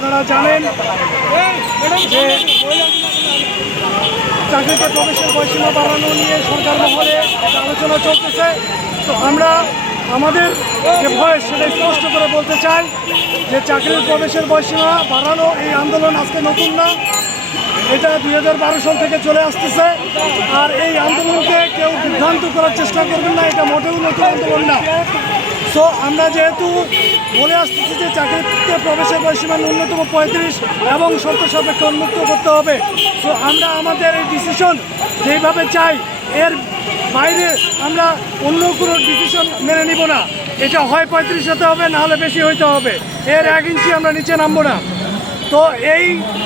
আপনারা জানেন যে চাকরিতে প্রবেশের বয়সীমা বাড়ানো নিয়ে সরকার মহলে আলোচনা চলতেছে। তো আমরা আমাদের যে ভয়েস সেটা স্পষ্ট করে বলতে চাই যে চাকরির প্রবেশের বয়সীমা বাড়ানো এই আন্দোলন আজকে নতুন না। এটা দুই হাজার বারো সাল থেকে চলে আসতেছে। আর এই আন্দোলনকে কেউ বিভ্রান্ত করার চেষ্টা করবেন না, এটা মোটেও নতুন আন্দোলন না। সো আমরা যেহেতু বলে আসতেছি যে চাকরিতে প্রবেশের বয়সীমা ন্যূনতম পঁয়ত্রিশ এবং শর্ত সাপেক্ষে উন্মুক্ত করতে হবে। সো আমরা আমাদের এই ডিসিশন যেইভাবে চাই, এর বাইরে আমরা অন্য কোনো ডিসিশন মেনে নিব না। এটা হয় পঁয়ত্রিশ হতে হবে নাহলে বেশি হইতে হবে। এর এক ইঞ্চি আমরা নিচে নামবো না। তো এই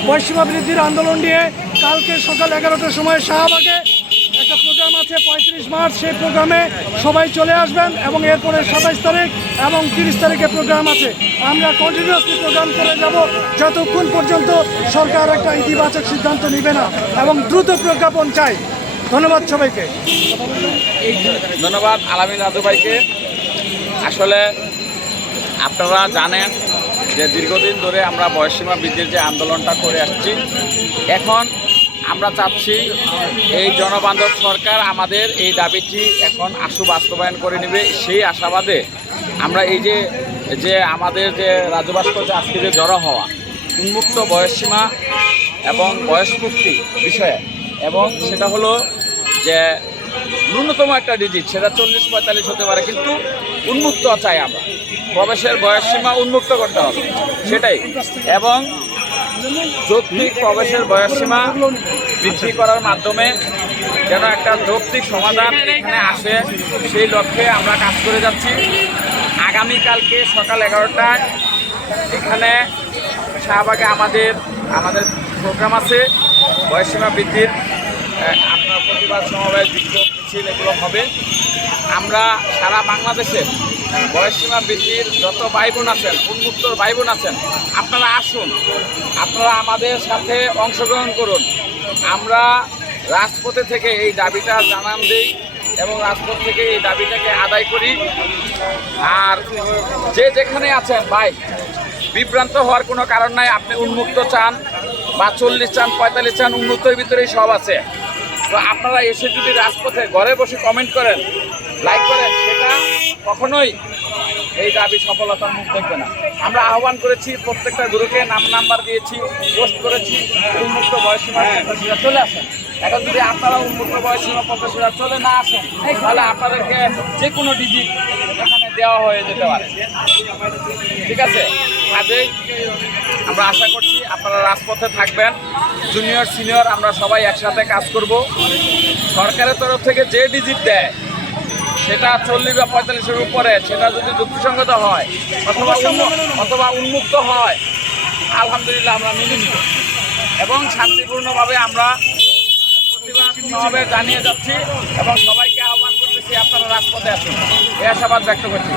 বৈষম্য বৃদ্ধির আন্দোলন নিয়ে কালকে সকাল এগারোটার সময় শাহবাগে একটা প্রোগ্রাম আছে, পঁয়ত্রিশ মার্চ, সেই প্রোগ্রামে সবাই চলে আসবেন এবং এরপরে সাতাইশ তারিখ এবং তিরিশ তারিখে প্রোগ্রাম আছে। আমরা কন্টিনিউয়াসলি প্রোগ্রাম করে যাব যতক্ষণ পর্যন্ত সরকার একটা ইতিবাচক সিদ্ধান্ত নেবে না এবং দ্রুত প্রজ্ঞাপন চাই ধন্যবাদ সবাইকে। ধন্যবাদ আলামিন ভাইকে আসলে আপনারা জানেন যে দীর্ঘদিন ধরে আমরা বয়সীমা বৃদ্ধির যে আন্দোলনটা করে আসছি, এখন আমরা চাচ্ছি এই জনবান্ধব সরকার আমাদের এই দাবিটি এখন আশু বাস্তবায়ন করে নেবে। সেই আশাবাদে আমরা এই যে যে আমাদের যে রাজু ভাস্কর্য আজকে যে জড়ো হওয়া, উন্মুক্ত বয়সসীমা এবং বয়সমুক্তি বিষয়ে, এবং সেটা হলো যে ন্যূনতম একটা ডিজিট সেটা চল্লিশ পঁয়তাল্লিশ হতে পারে, কিন্তু উন্মুক্ত চাই আমরা। প্রবেশের বয়স সীমা উন্মুক্ত করতে হবে। সেটাই। এবং যৌক্তিক প্রবেশের বয়স সীমা বৃদ্ধি করার মাধ্যমে যেন একটা যৌক্তিক সমাধান এখানে আসে, সেই লক্ষ্যে আমরা কাজ করে যাচ্ছি। আগামীকালকে সকাল এগারোটায় এখানে শাহবাগে আমাদের আমাদের প্রোগ্রাম আছে। বয়সীমা বৃদ্ধির আপনার প্রতিবাদ সমাবেশ, বিক্ষোভ মিছিল এগুলো হবে। আমরা সারা বাংলাদেশে বয়সীমা বৃদ্ধির যত ভাই বোন আছেন উন্মুক্ত ভাই বোন আছেন, আপনারা আসুন, আপনারা আমাদের সাথে অংশগ্রহণ করুন। আমরা রাজপথে থেকে এই দাবিটা জানান দিই এবং রাজপথ থেকে এই দাবিটাকে আদায় করি। আর যে যেখানে আছেন, ভাই, বিভ্রান্ত হওয়ার কোনো কারণ নাই, আপনি উন্মুক্ত চান বা চল্লিশ চান, পঁয়তাল্লিশ চান, উন্মুক্তর ভিতরেই সব আছে। তো আপনারা এসে যদি রাজপথে ঘরে বসে কমেন্ট করেন লাইক করেন কখনোই এই দাবি সফলতার মুখ দেখবে না। আমরা আহ্বান করেছি প্রত্যেকটা গুরুকে নাম নাম্বার দিয়েছি পোস্ট করেছি উন্মুক্ত বয়সীমা প্রত্যাশীরা চলে আসেন। এখন যদি আপনারা উন্মুক্ত বয়সীমা প্রত্যাশীরা চলে না আসেন তাহলে আপনাদেরকে যে কোনো ডিজিট এখানে দেওয়া হয়ে যেতে পারে। ঠিক আছে? কাজেই আমরা আশা করছি আপনারা রাজপথে থাকবেন। জুনিয়র সিনিয়র আমরা সবাই একসাথে কাজ করব। সরকারের তরফ থেকে যে ডিজিট দেয় সেটা চল্লিশ বা পঁয়তাল্লিশের উপরে, সেটা যদি যুক্তিসঙ্গত হয় অথবা অথবা উন্মুক্ত হয়, আলহামদুলিল্লাহ আমরা মেনে নিব। এবং শান্তিপূর্ণভাবে আমরা প্রতিবাদভাবে জানিয়ে যাচ্ছি এবং সবাইকে আহ্বান করতেছি আপনারা রাজপথে আসুন। এ আশাবাদ ব্যক্ত করছি।